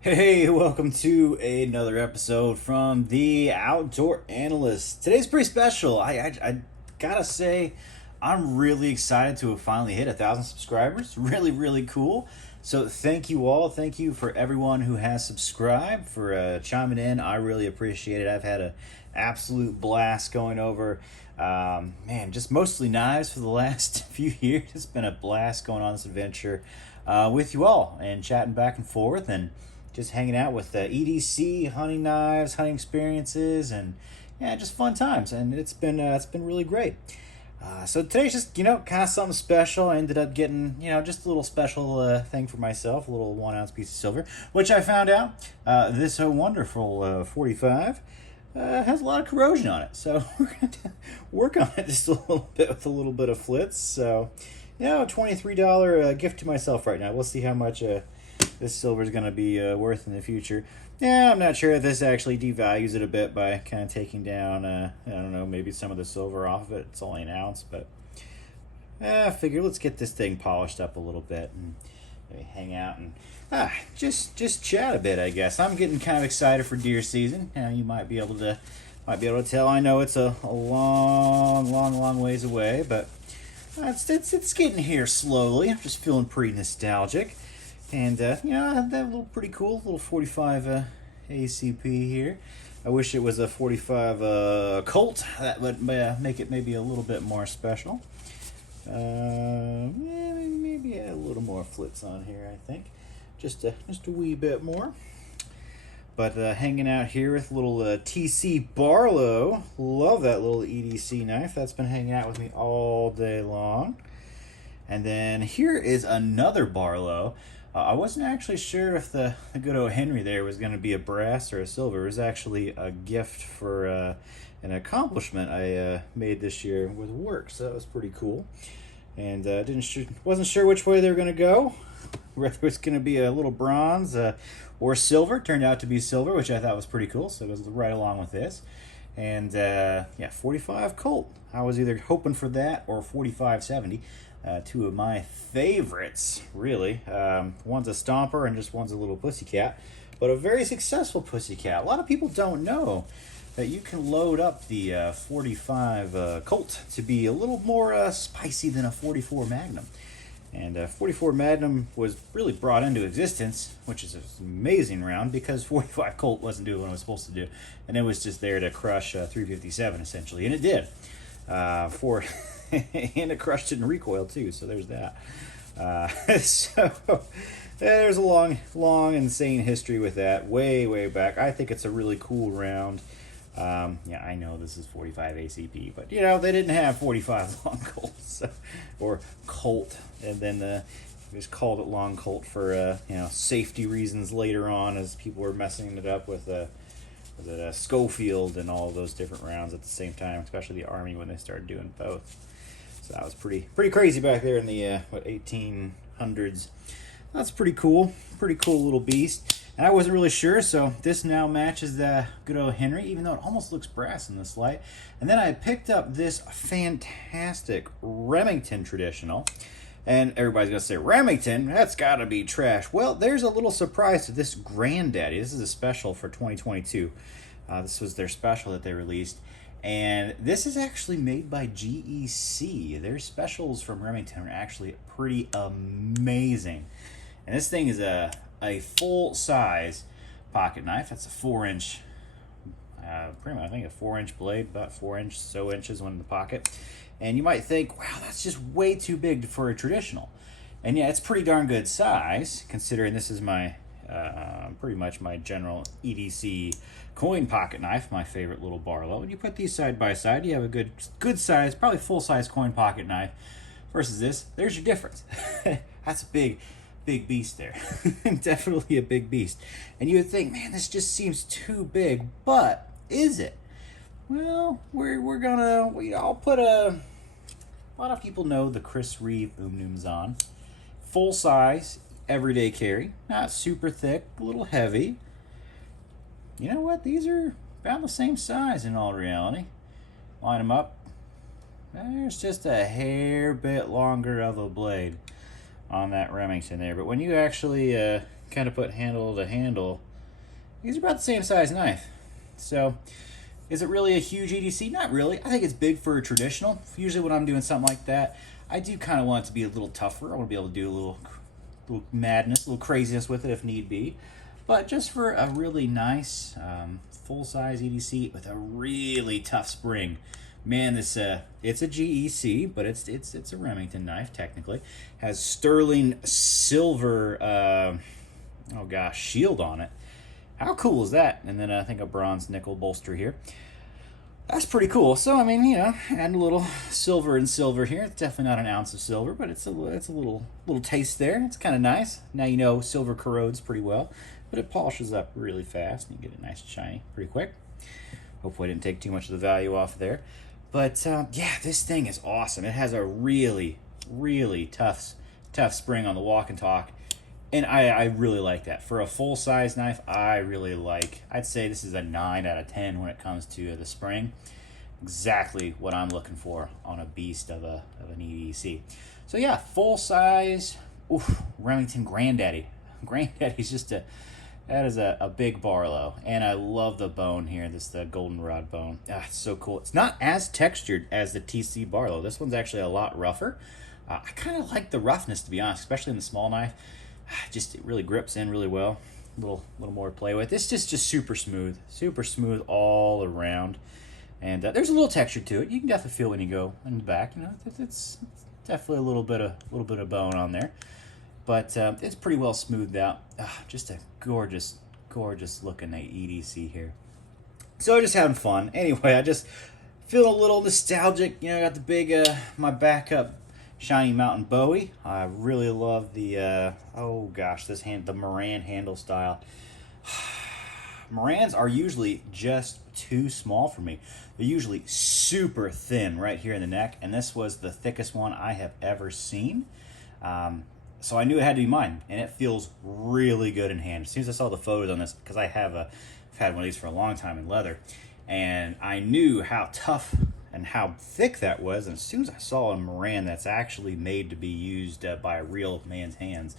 Hey, welcome to another episode from the Outdoor Analyst. Today's pretty special. I gotta say, I'm really excited to have finally hit 1,000 subscribers. Really cool. So thank you all. Thank you for everyone who has subscribed for chiming in. I really appreciate it. I've had an absolute blast going over. Man, just mostly knives for the last few years. It's been a blast going on this adventure with you all and chatting back and forth and just hanging out with EDC, hunting knives, hunting experiences, and yeah, just fun times. And it's been really great. So today's just kind of something special. I ended up getting just a little special thing for myself, a little 1 ounce piece of silver, which I found out this wonderful 45 has a lot of corrosion on it. So we're going to work on it just a little bit with a little bit of flitz. So $23 gift to myself right now. We'll see how much this silver is going to be worth in the future. Yeah, I'm not sure if this actually devalues it a bit by kind of taking down, I don't know, maybe some of the silver off of it. It's only an ounce, but I figure let's get this thing polished up a little bit and maybe hang out and just chat a bit, I guess. I'm getting kind of excited for deer season. You might be able to tell. I know it's a long ways away, but it's getting here slowly. I'm just feeling pretty nostalgic. And, I have that little pretty cool little 45 ACP here. I wish it was a 45 Colt. That would make it maybe a little bit more special. Maybe add a little more flits on here, I think. Just a wee bit more. But hanging out here with little TC Barlow. Love that little EDC knife. That's been hanging out with me all day long. And then here is another Barlow. I wasn't actually sure if the good old Henry there was going to be a brass or a silver. It was actually a gift for an accomplishment I made this year with work, so that was pretty cool. And wasn't sure which way they were going to go, whether it was going to be a little bronze or silver. Turned out to be silver, which I thought was pretty cool, so it was right along with this. And 45 Colt. I was either hoping for that or 4570. Two of my favorites, really. One's a stomper and just one's a little pussycat, but a very successful pussycat. A lot of people don't know that you can load up the 45 Colt to be a little more spicy than a 44 Magnum. And 44 Magnum was really brought into existence, which is an amazing round, because 45 Colt wasn't doing what it was supposed to do, and it was just there to crush 357 essentially, and it did. And it crushed it in recoil too, so there's that. So there's a long insane history with that, way back. I think it's a really cool round. I know this is 45 ACP, but they didn't have 45 long Colts, or Colt, and then they just called it long Colt for safety reasons later on, as people were messing it up with Schofield and all those different rounds at the same time, especially the Army when they started doing both. So that was pretty crazy back there in the 1800s. That's pretty cool little beast. And I wasn't really sure, so this now matches the good old Henry, even though it almost looks brass in this light. And then I picked up this fantastic Remington traditional. And everybody's going to say, Remington? That's got to be trash. Well, there's a little surprise to this granddaddy. This is a special for 2022. This was their special that they released. And this is actually made by GEC. Their specials from Remington are actually pretty amazing. And this thing is a full-size pocket knife. That's a 4-inch, pretty much, I think a 4-inch blade, about 4 inches in the pocket. And you might think, wow, that's just way too big for a traditional. And yeah, it's pretty darn good size, considering this is my pretty much my general EDC coin pocket knife, my favorite little Barlow. And you put these side by side, you have a good size, probably full size coin pocket knife versus this. There's your difference. That's a big beast there. Definitely a big beast. And you would think, man, this just seems too big, but is it? Well, I'll put a lot of people know the Chris Reeve on. Full size, everyday carry, not super thick, a little heavy. You know what? These are about the same size in all reality. Line them up. There's just a hair bit longer of a blade on that Remington there. But when you actually kind of put handle to handle, these are about the same size knife. So, is it really a huge EDC? Not really. I think it's big for a traditional. Usually when I'm doing something like that, I do kind of want it to be a little tougher. I want to be able to do a little madness, a little craziness with it if need be. But just for a really nice full-size EDC with a really tough spring, man, this it's a GEC, but it's a Remington knife technically. Has sterling silver, oh gosh, shield on it. How cool is that? And then I think a bronze nickel bolster here. That's pretty cool. So I mean, you know, add a little silver and silver here. It's definitely not an ounce of silver, but it's a little taste there. It's kind of nice. Now you know silver corrodes pretty well, but it polishes up really fast, and you get it nice and shiny pretty quick. Hopefully I didn't take too much of the value off there. But yeah, this thing is awesome. It has a really tough spring on the walk and talk. And I really like that. For a full-size knife, I'd say this is a 9 out of 10 when it comes to the spring. Exactly what I'm looking for on a beast of an EDC. So yeah, full-size, Remington Granddaddy. Granddaddy's just that is a big Barlow. And I love the bone here, the goldenrod bone. It's so cool. It's not as textured as the TC Barlow. This one's actually a lot rougher. I kind of like the roughness, to be honest, especially in the small knife. It really grips in really well. A little more to play with. It's just super smooth all around, and there's a little texture to it. You can definitely feel when you go in the back. You know, it's definitely a little bit of bone on there, but it's pretty well smoothed out. Just a gorgeous looking EDC here. So just having fun. Anyway, I just feeling a little nostalgic. You know, I got the big my backup Shiny Mountain Bowie. I really love the the Moran handle style. Morans are usually just too small for me. They're usually super thin right here in the neck, and this was the thickest one I have ever seen. So I knew it had to be mine, and it feels really good in hand. As soon as I saw the photos on this, because I've had one of these for a long time in leather, and I knew how tough and how thick that was, and as soon as I saw a Moran that's actually made to be used by a real man's hands,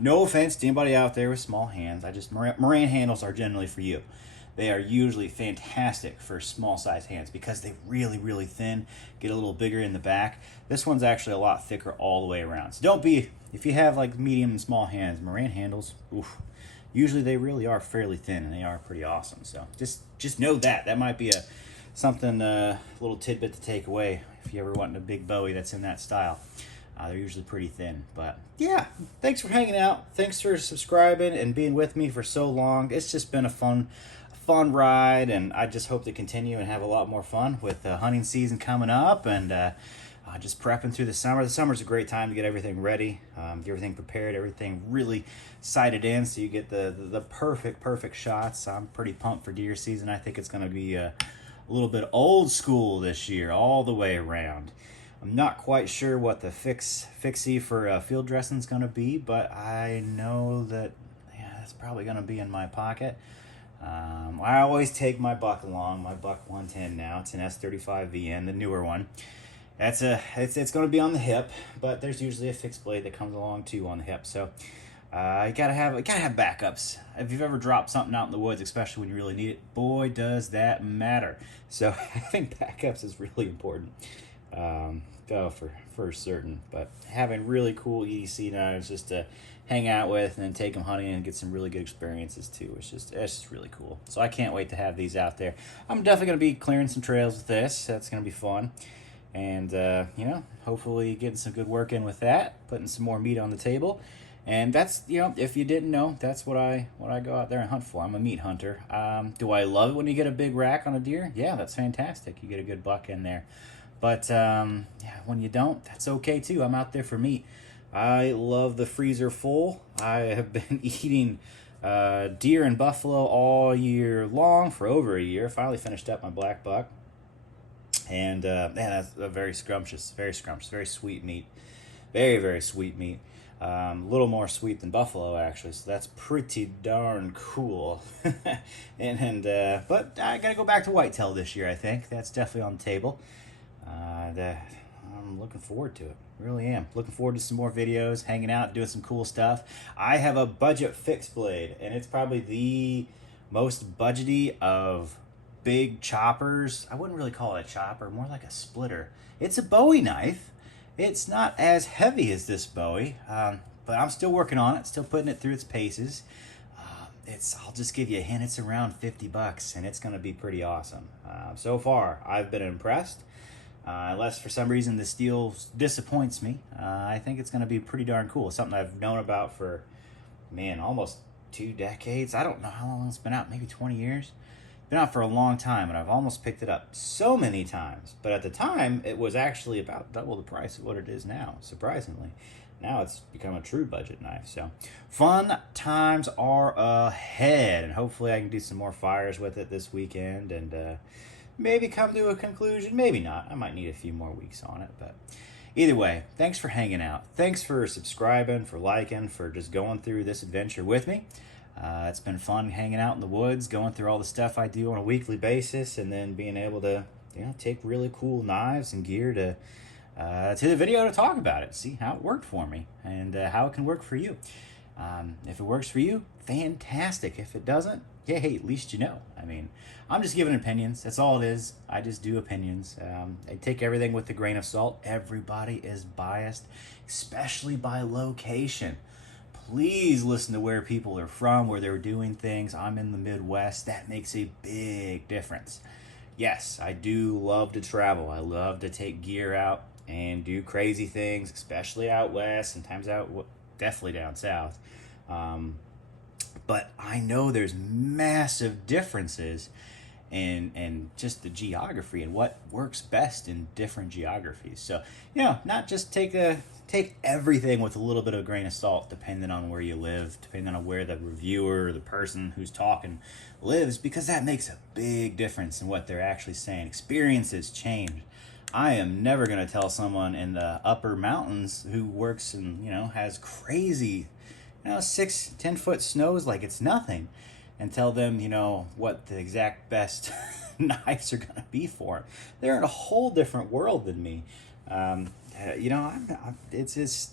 no offense to anybody out there with small hands, Moran handles are generally for you. They are usually fantastic for small size hands because they're really thin, get a little bigger in the back. This one's actually a lot thicker all the way around. So if you have like medium and small hands, Moran handles, usually they really are fairly thin, and they are pretty awesome. So just know that might be something, a little tidbit to take away if you ever want a big Bowie that's in that style. They're usually pretty thin. But yeah, thanks for hanging out. Thanks for subscribing and being with me for so long. It's just been a fun ride, and I just hope to continue and have a lot more fun with hunting season coming up, and just prepping through the summer. The summer's a great time to get everything ready, get everything prepared, everything really sighted in, so you get the perfect shots. I'm pretty pumped for deer season. I think it's going to be a little bit old school this year, all the way around. I'm not quite sure what the fixie for field dressing is going to be, but I know that that's probably going to be in my pocket. I always take my buck along, my buck 110 now. It's an S35 VN, the newer one. It's going to be on the hip, but there's usually a fixed blade that comes along too on the hip. So you gotta have backups. If you've ever dropped something out in the woods, especially when you really need it, boy, does that matter. So I think backups is really important. For certain. But having really cool EDC knives just to hang out with and then take them hunting and get some really good experiences too. It's just really cool. So I can't wait to have these out there. I'm definitely going to be clearing some trails with this. That's going to be fun. And, hopefully getting some good work in with that, putting some more meat on the table. And that's, if you didn't know, that's what I go out there and hunt for. I'm a meat hunter. Do I love it when you get a big rack on a deer? Yeah, that's fantastic. You get a good buck in there. But when you don't, that's okay too. I'm out there for meat. I love the freezer full. I have been eating deer and buffalo all year long for over a year. Finally finished up my black buck. And that's a very scrumptious, very sweet meat. Very sweet meat. A little more sweet than buffalo, actually, so that's pretty darn cool. But I gotta go back to whitetail this year. I think that's definitely on the table. I'm looking forward to it. Really am. Looking forward to some more videos, hanging out, doing some cool stuff. I have a budget fixed blade, and it's probably the most budgety of big choppers. I wouldn't really call it a chopper, more like a splitter. It's a Bowie knife. It's not as heavy as this Bowie, but I'm still working on it, still putting it through its paces. I'll just give you a hint, it's around $50, and it's going to be pretty awesome. So far, I've been impressed. Unless for some reason the steel disappoints me, I think it's going to be pretty darn cool. Something I've known about for, man, almost 2 decades. I don't know how long it's been out, maybe 20 years. Been out for a long time, and I've almost picked it up so many times. But at the time, it was actually about double the price of what it is now, surprisingly. Now it's become a true budget knife. So fun times are ahead, and hopefully I can do some more fires with it this weekend and maybe come to a conclusion. Maybe not. I might need a few more weeks on it. But either way, thanks for hanging out. Thanks for subscribing, for liking, for just going through this adventure with me. It's been fun hanging out in the woods, going through all the stuff I do on a weekly basis, and then being able to, take really cool knives and gear to the video to talk about it, see how it worked for me, and how it can work for you. If it works for you, fantastic. If it doesn't, yeah, hey, at least you know. I mean, I'm just giving opinions. That's all it is. I just do opinions. I take everything with a grain of salt. Everybody is biased, especially by location. Please listen to where people are from, where they're doing things. I'm in the Midwest. That makes a big difference. Yes, I do love to travel. I love to take gear out and do crazy things, especially out west, sometimes definitely down south. But I know there's massive differences in just the geography and what works best in different geographies. So, not just take everything with a little bit of a grain of salt, depending on where you live, depending on where the reviewer or the person who's talking lives, because that makes a big difference in what they're actually saying. Experiences change. I am never going to tell someone in the upper mountains who works and, has crazy, 6-10 foot snows like it's nothing, and tell them, what the exact best knives are going to be for them. They're in a whole different world than me. It's just,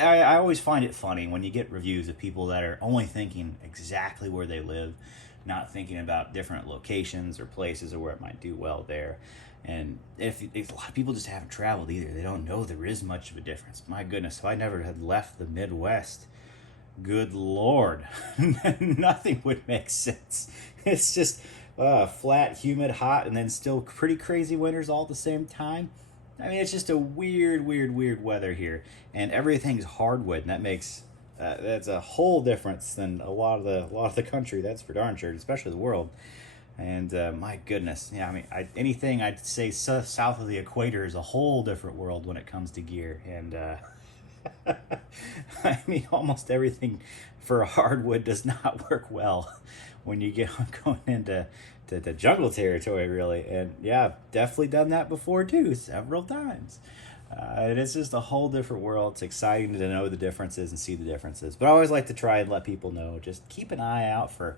I always find it funny when you get reviews of people that are only thinking exactly where they live, not thinking about different locations or places or where it might do well there. And if a lot of people just haven't traveled either, they don't know there is much of a difference. My goodness, if I never had left the Midwest, good Lord, nothing would make sense. It's just flat, humid, hot, and then still pretty crazy winters all at the same time. I mean, it's just a weird weather here, and everything's hardwood, and that makes that's a whole difference than a lot of the country. That's for darn sure, especially the world. And my goodness, anything I'd say south of the equator is a whole different world when it comes to gear. And almost everything for hardwood does not work well when you get going into the jungle territory, really. And yeah, definitely done that before too, several times. And it's just a whole different world. It's exciting to know the differences and see the differences. But I always like to try and let people know, just keep an eye out for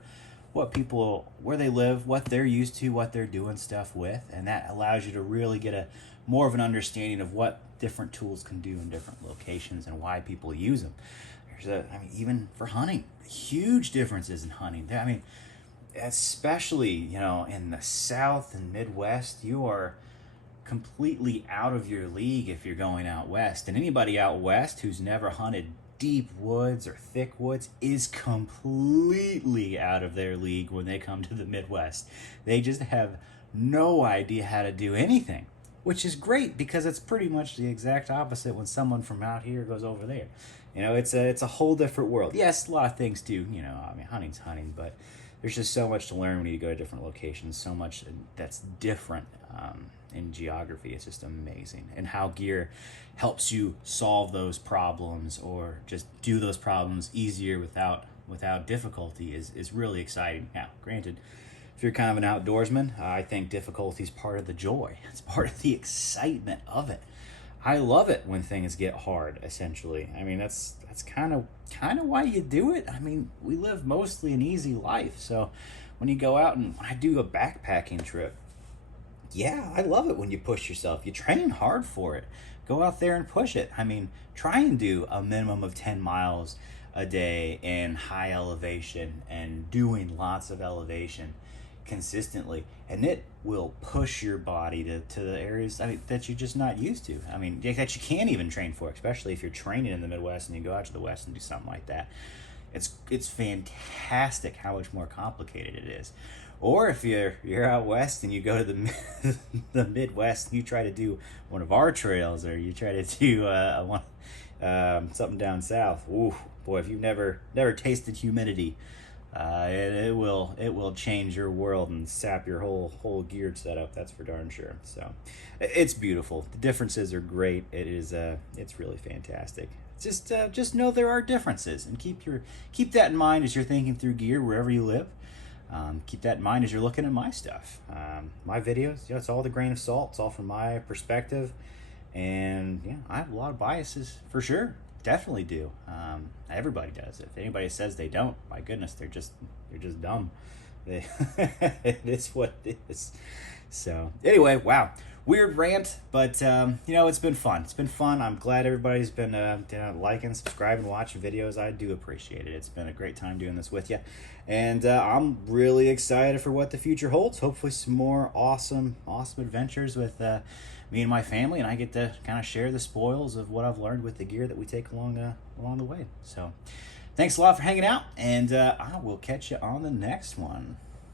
where they live, what they're used to, what they're doing stuff with, and that allows you to really get more of an understanding of what different tools can do in different locations and why people use them. Even for hunting, huge differences in hunting. Especially, in the South and Midwest, you are completely out of your league if you're going out west. And anybody out west who's never hunted deep woods or thick woods is completely out of their league when they come to the Midwest. They just have no idea how to do anything, which is great because it's pretty much the exact opposite when someone from out here goes over there. It's a whole different world. Yes, a lot of things do, hunting's hunting, but there's just so much to learn when you go to different locations, so much that's different in geography. It's just amazing. And how gear helps you solve those problems or just do those problems easier without difficulty is really exciting. Now, granted, if you're kind of an outdoorsman, I think difficulty is part of the joy. It's part of the excitement of it. I love it when things get hard, essentially. That's kind of why you do it. We live mostly an easy life. So when you go out and when I do a backpacking trip, yeah, I love it when you push yourself. You train hard for it. go out there and push it. I mean, try and do a minimum of 10 miles a day in high elevation and doing lots of elevation consistently, and it will push your body to the areas, I mean, that you're just not used to. I mean, that you can't even train for, especially if you're training in the Midwest and you go out to the West and do something like that. It's fantastic how much more complicated it is. Or if you're out west and you go to the the Midwest and you try to do one of our trails, or you try to do something down south. Ooh, boy, if you've never tasted humidity, it will change your world and sap your whole geared setup. That's for darn sure. So it's beautiful. The differences are great. It's really fantastic. Just know there are differences, and keep that in mind as you're thinking through gear wherever you live. Keep that in mind as you're looking at my stuff. My videos, it's all the grain of salt. It's all from my perspective, and yeah, I have a lot of biases for sure. Definitely do. Everybody does. If anybody says they don't, my goodness, they're just dumb. It is what it is. So anyway, wow, weird rant, but it's been fun. It's been fun. I'm glad everybody's been liking, subscribing, watching videos. I do appreciate it. It's been a great time doing this with you, and I'm really excited for what the future holds. Hopefully, some more awesome adventures with me and my family, and I get to kind of share the spoils of what I've learned with the gear that we take along the way. So, thanks a lot for hanging out, and I will catch you on the next one.